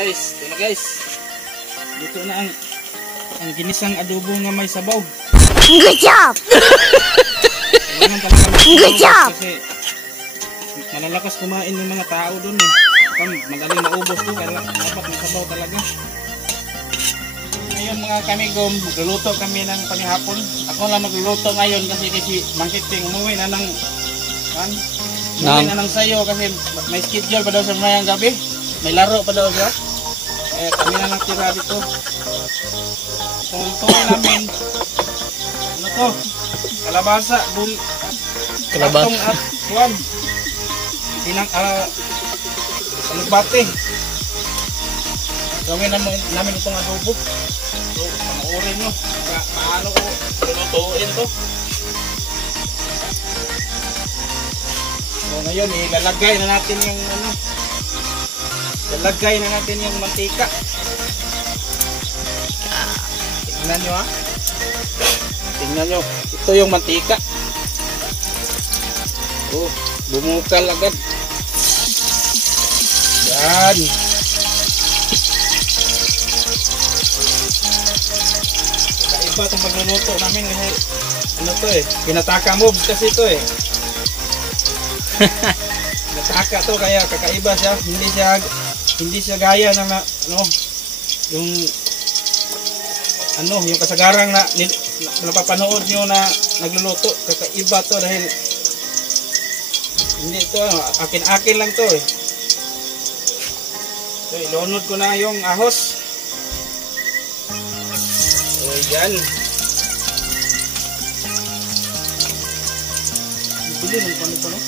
guys, ito na guys. Dito na ang ginisang adobo nga may sabaw. Good job! Good job! Kasi malalakas kumain yung mga tao doon eh. Magaling maubos to, kaya dapat may sabaw talaga. Ngayon mga kamigom, magluluto kami ng panghapon. Ako lang magluluto ngayon kasi Mangkiting umuwi na ng sayo kasi may schedule pa daw sa mayang gabi. May laro pa daw siya. Kami na natira dito. Kung lutuin namin, ano to? Kalabasa, kalabasa at kuwan. Alugbate. Gawin namin itong adobo. So, panoorin nyo. Paano ko lutuin to. So, ngayon, ilalagay na natin yung ilalagay na natin yung mantika. Tingnan nyo ha. Tingnan nyo. Ito yung mantika. Oh, bumukal agad. Yan. Kakaiba itong pagluluto namin kasi ano to eh. Pinataka moves kasi ito eh. Pinataka to kaya kakaiba siya. Hindi siya gaya ng yung kasagarang na napapanood nyo na nagluluto. Kakaiba to dahil hindi to, akin-akin lang to eh. So, ilunod ko na yung ahos. So, yan. Bili ng pano.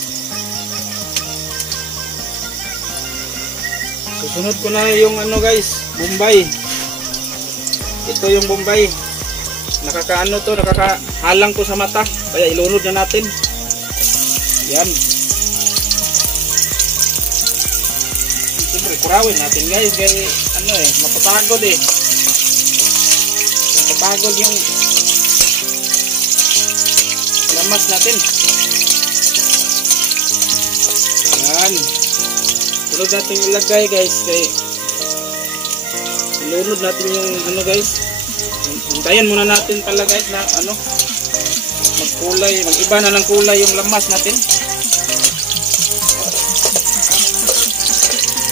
Susunod ko na yung guys, Bombay. Ito yung Bombay. Nakakahalang ko sa mata. Kaya ilunod na natin. Yan. Siyempre, kurawin natin guys. Kaya mapapagod eh. Mapapagod yung lamas natin. Yan. Tulog natin ilagay guys. Kaya ilunod natin yung guys. Hintayin muna natin pala guys na magkulay, mag-iba na ng kulay yung lamas natin.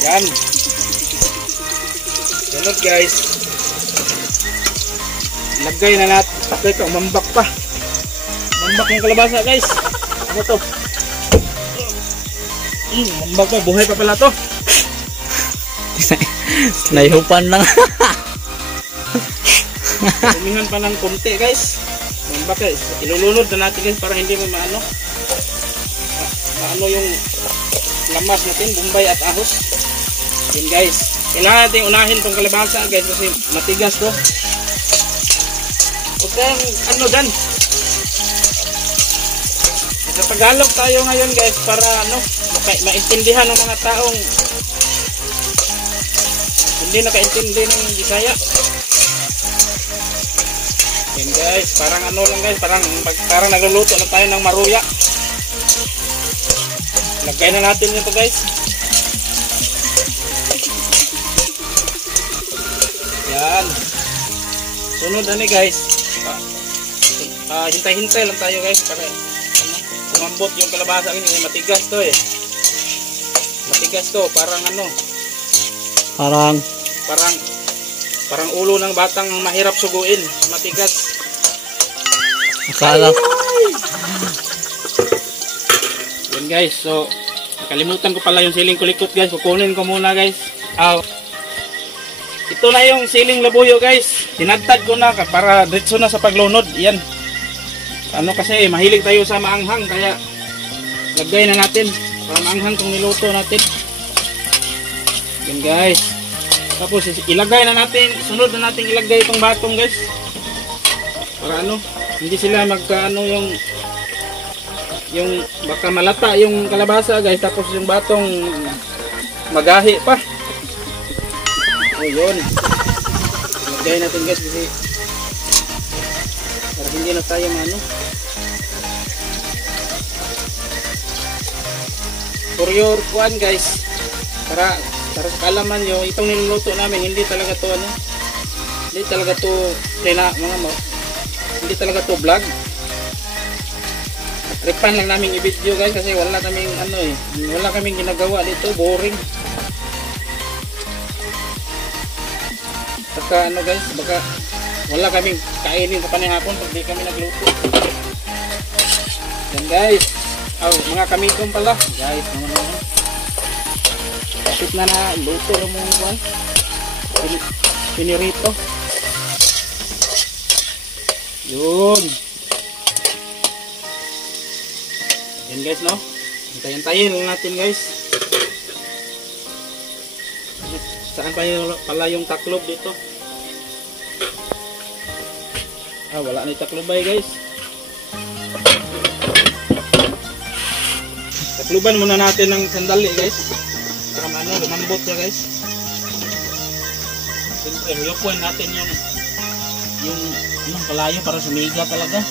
Yan. Sunod guys. Lagay na natin. Teka, umambak pa. Umambak yung kalabasa guys. Ano to? Umambak pa. Buhay pa pala to. Naihupan lang. Tumingan pa ng konti guys. Umambak guys. Ilulunod na natin guys para hindi mo maano yung lamas natin, Bombay at ahos. Yun guys. Kailangan natin unahin tong kalabasa guys kasi matigas to. Huwag kang dyan. Sa Tagalog tayo ngayon guys para maintindihan ng mga taong hindi nakaintindi ng Bisaya. Yun guys, parang lang guys, parang nagluluto lang tayo ng maruya. Lagay na natin ito guys. Yan. Sunod guys. Hintay-hintay lang tayo guys para umambot yung kalabasa kasi matigas to eh. Matigas to, parang ulo ng batang mahirap suguin, matigas. Akala. Yan guys, so nakalimutan ko pala yung siling kulikot guys. Kukunin ko muna guys. Ito na yung siling labuyo guys. Tinadtad ko na para diretso na sa paglunod. Yan. Kasi mahilig tayo sa maanghang kaya lagay na natin para maanghang tong niluto natin. Yan guys. Tapos ilagay na natin, sunod na natin ilagay itong batong guys. Para hindi sila yung baka malata yung kalabasa guys, tapos yung batong magahi pa. O yun. Ilagay natin guys kasi para hindi na tayo for your kuan guys, para para sa kaalaman nyo, itong niluluto namin hindi talaga to ano, hindi talaga to hindi talaga to vlog. Tripan lang namin i-video guys kasi wala kaming ano wala kaming ginagawa dito, boring. Saka ano guys, baka wala kaming kainin sa panihapon pag di kami nagluto. Yan guys, mga kamigong pala guys, naman kapit na luto ng mga kwan, pinirito. Yun yan guys, no, hintayin lang natin guys. Saan pala yung taklob dito? Wala na yung taklobay guys. Takluban muna natin ng sandali guys para lumambot siya guys. Siyempre huyupuin natin yung kalayo para sumiga talaga.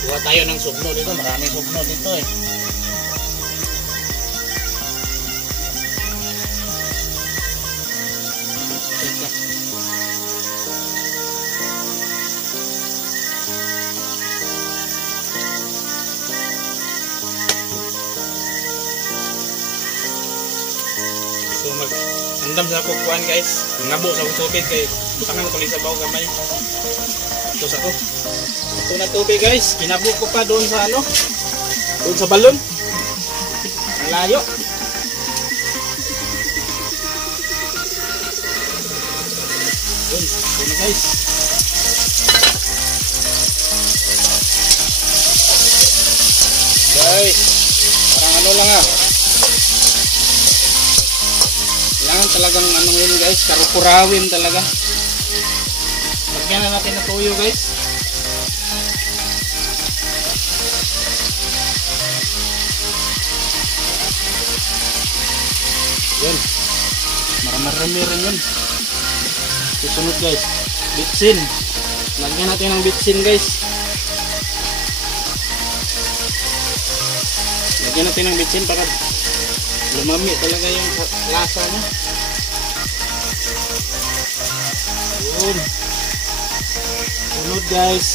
Kuha tayo ng sugno dito, maraming sugno dito eh. So mag-andam sa ako kuhan guys, ngabo sa akong tubig kay butangan ko sa baw gamay. Ito sa ko. Ito na tubig guys, kinabuk ko pa doon sa doon sa balon. Ang layo. Yun, ito na guys. Guys, parang lang kailangan talagang yun guys, karukurawin talaga. Lagyan na natin na tuyo guys. Yan, marami rin yun. Susunod guys, bitsin. Lagyan natin ng bitsin guys. Lagyan natin ng bitsin para lumami talaga yung lasa niya. Yun. Sunod guys.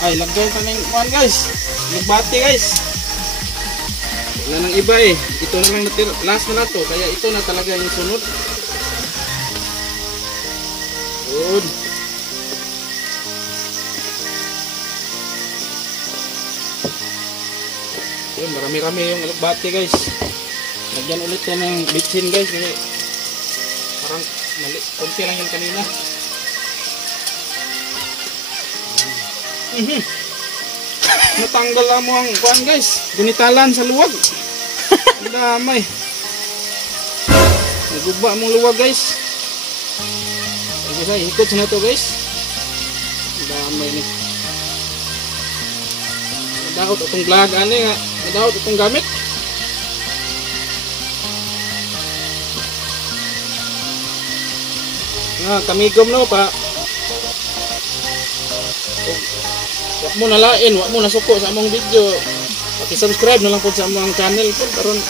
Ay, lagyan pa ng kuhan guys. Nagbati guys. Wala nang iba eh. Ito na lang natira. Last na to. Kaya ito na talaga yung sunod. Yun. Yun, marami-rami yung alugbati guys. Lagyan ulit yan ng bitsin guys kasi parang konti lang yung kanina. Natanggal lang mo ang kuhan guys, gunitalan sa luwag. Ang damay. Naguba mong luwag guys. Hikot sa na to guys. Ang damay ni. Daot itong vlog nga. Daot itong gamit. Kamigom no pa. Wak mo nalain, wak mo nasuko sa among video. Paki-subscribe na lang po sa among channel po karon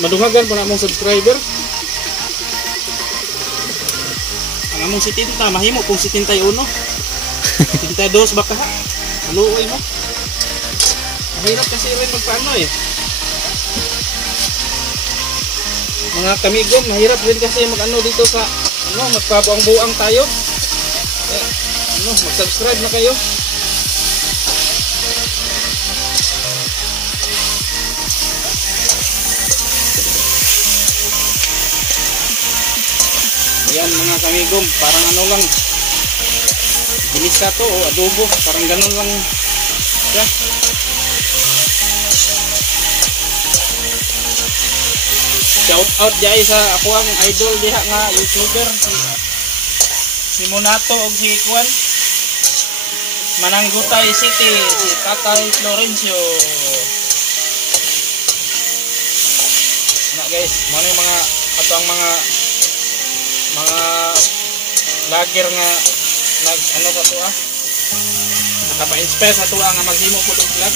madungagan pa na among subscriber. Ang among 70 mahimo kung 71. 72 baka ha. Maluoy mo. Mahirap kasi rin magpaano eh. Mga kamigom, mahirap rin kasi mag-ano dito sa magpabuang-buang tayo. Mag-subscribe na kayo. Ayan mga kamigom, parang lang. Ginisa to o adobo, parang ganun lang. Yeah. Shout out dyan sa ako ang idol diha nga YouTuber si Monato o si Kwan Mananggutay City, si Tatay Florencio. Ano guys, ano yung mga ato ang mga vlogger nga nag ano ba to nakapa-inspire sa tuwa nga maghimo po og vlog.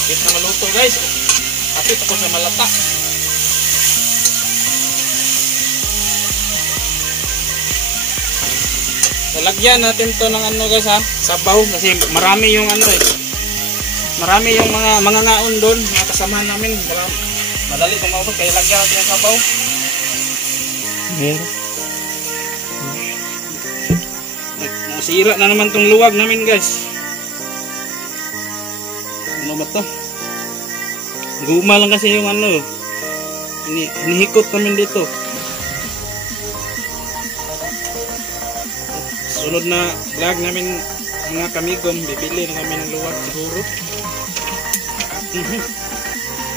Apit na maluto guys. Apit ako sa malata. Lagyan natin to ng ano guys ha, sabaw kasi marami yung ano eh. Marami yung mga ngaon doon, mga kasama namin. Madali itong maubos kaya lagyan natin yung sabaw. Nasira na naman tong luwag namin guys. Ano ba to? Guma lang kasi yung ano. Hinihikot namin dito. Sunod na vlog namin mga kamigom, bibili na kami ng luwag siguro.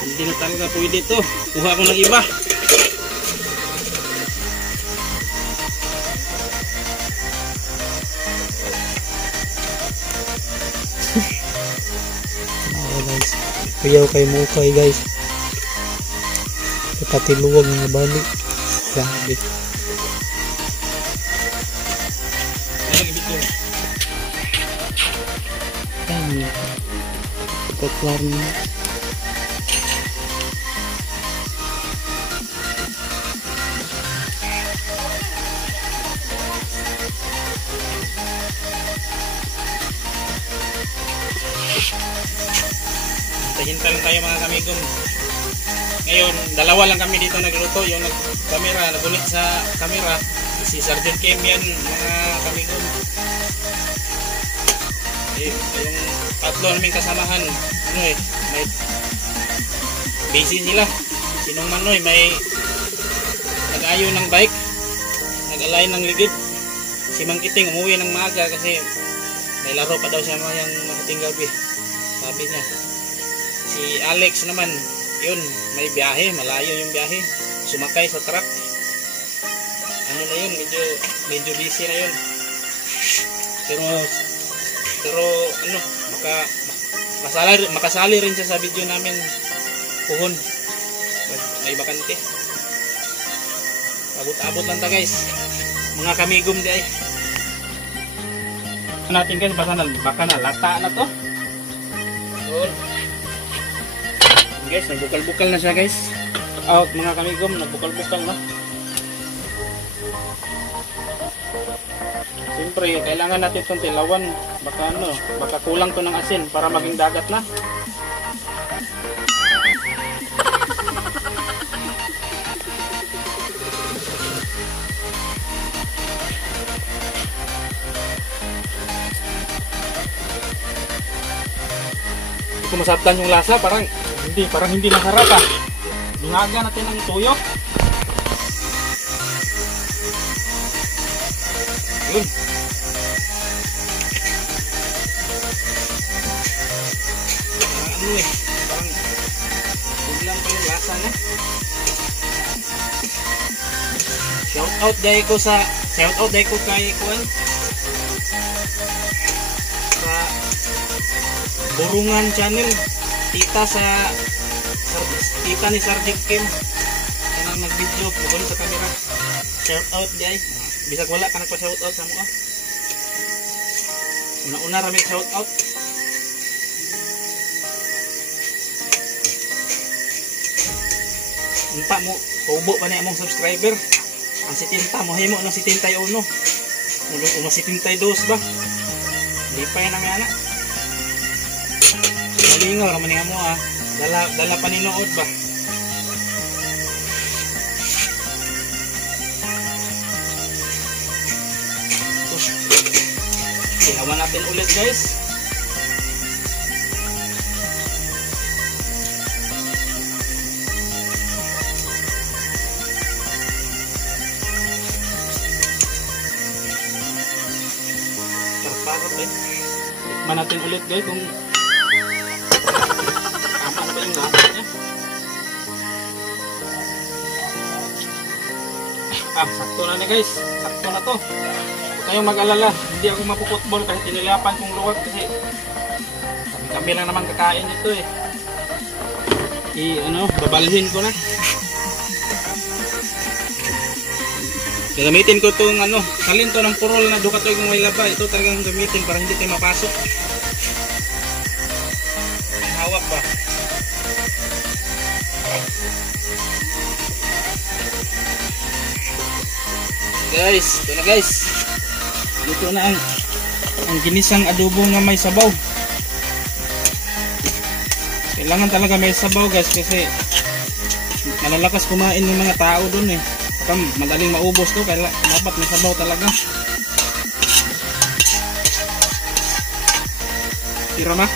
Hindi na talaga pwede ito. Kuha ko ng iba. Guys, kuyaw kay mukay guys. Pati luwag nga balik. Sabi. Koklar niya. Hintayin tayo mga kamigom. Ngayon, dalawa lang kami dito nagluto. Yung nag-camera, nagunit sa camera. Si Sergeant Kim yan mga kamigom. Yung tatlo naming kasamahan, ano eh, may busy sila. Sinong Manoy, may nag-ayo ng bike, nag-alay ng ligid. Si Mang Kiting umuwi ng maaga kasi may laro pa daw siya mayang mahating gabi, sabi niya. Si Alex naman, yun, may biyahe, malayo yung biyahe, sumakay sa truck. Ano na yun, medyo busy na yun. Pero ano, makasali rin siya sa video namin puhon. May bakante. Abot-abot lang ta guys. Mga kamigom di ay. Natin guys, baka na lata na to. Good. Guys, nagbukal-bukal na siya guys. Out mga kamigom, nagbukal-bukal na. Siyempre, kailangan natin itong tilawan. Baka kulang to ng asin para maging dagat na. Hindi ko masabtan yung lasa, parang hindi masarap ah. Lungagan natin ang tuyo. Yun. Ano eh, parang biglang pa yung lasa na. Shoutout dahil ko kay Kuan sa Burungan Channel, tita ni Sergeant Kim kanang nag-video pugon sa camera. Shoutout dahil bisag wala ka nagpa-shoutout sa mga. Una-una rami shoutout. Unta mo, tubo pa na among subscriber. Ang 70 mo himo ng 71. Uno 72 ba? Lipay na nga na. Malingaw raman nga mo ah. Dala paninood ba? Ihawan natin ulit guys. Parang ba? Tikman natin ulit guys kung tama na ba yung lasa niya. Sakto na guys. Sakto na to. Kayong mag-alala, hindi ako mapuputbol kahit inilapan kong luwag kasi kami lang naman kakain ito eh. Babalhin ko na. Gagamitin ko itong kalinto ng purol na dukat yung may laba. Ito talagang gamitin para hindi tayo mapasok. Ang hawak ba? Guys, ito na guys. Ito na ang ginisang adobo na may sabaw. Kailangan talaga may sabaw guys kasi malalakas kumain ng mga tao dun eh. Madaling maubos to kaya dapat may sabaw talaga. Tira ma.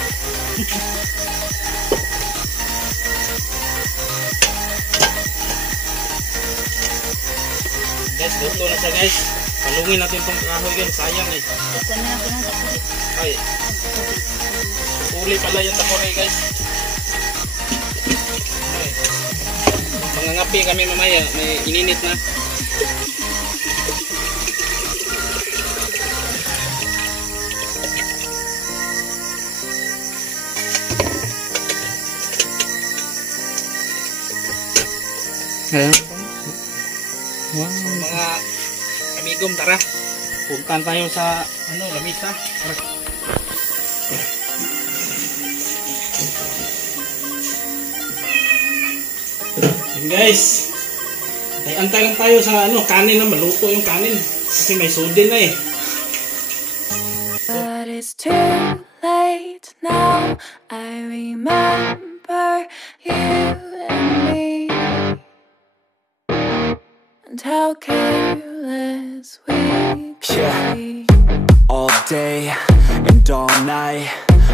Guys, luto na siya guys. Palungin natin itong kahoy guys, sayang eh. Ay, uli pala yung takore guys. Ay. Mga ngapi kami mamaya, may ininit na. Wow. Mga amigom, tara. Puntan tayo sa lamisa. And guys, ay antay lang tayo sa kanin na maluto yung kanin kasi may sodin na eh. But it's too late now. I remember you and me, and how careless we could be. All day and all night,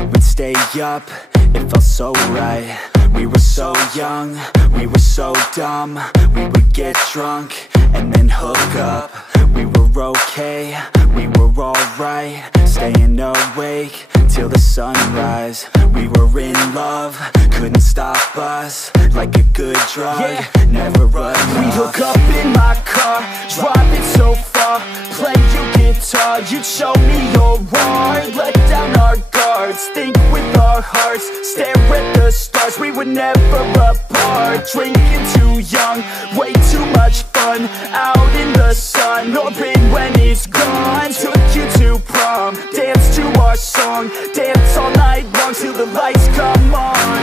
we'd stay up, it felt so right. We were so young, we were so dumb. We would get drunk and then hook up. We were okay, we were alright, staying awake till the sunrise. We were in love, couldn't stop us. Like a good drug, never run. We'd hook up in my car, drive it so far, play your guitar, you'd show me your art. Let down our guards, think with our hearts, stare at the stars. We were never apart, drinking too young, way too much fun. Out in the sun, open when it's gone. Took you to prom, dance to our song, dance all night long till the lights come on.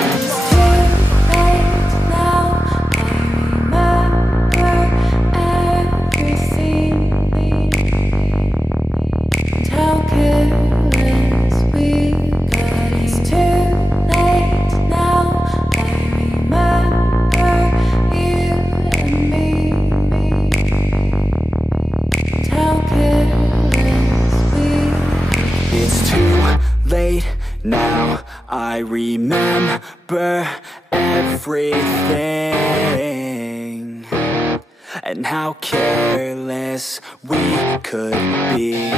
Now I remember everything, and how careless we could be,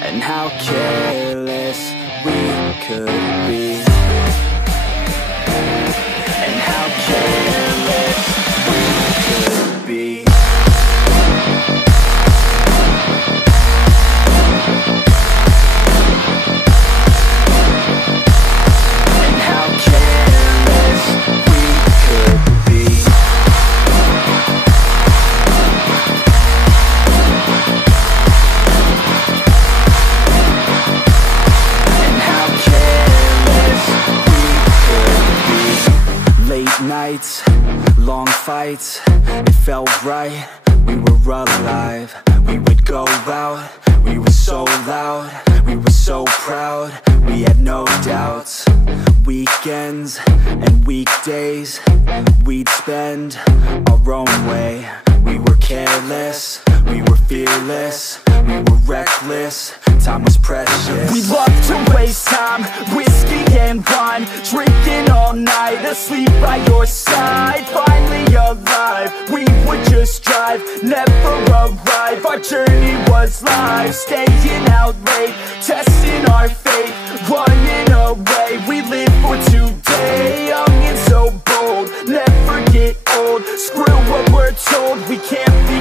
and how careless we could be, and how careless we could be. Nights, long fights, it felt right, we were alive. We would go out, we were so loud, we were so proud, we had no doubts. Weekends and weekdays, we'd spend our own way. We were careless, we were fearless, we were reckless, time was precious. We loved to waste time, whiskey and wine, drinking all night, asleep by your side. Finally alive, we would just drive, never arrive. Our journey was live, staying out late, testing our fate, running away. We live for today, young and so bold, never get old. Screw what we're told, we can't be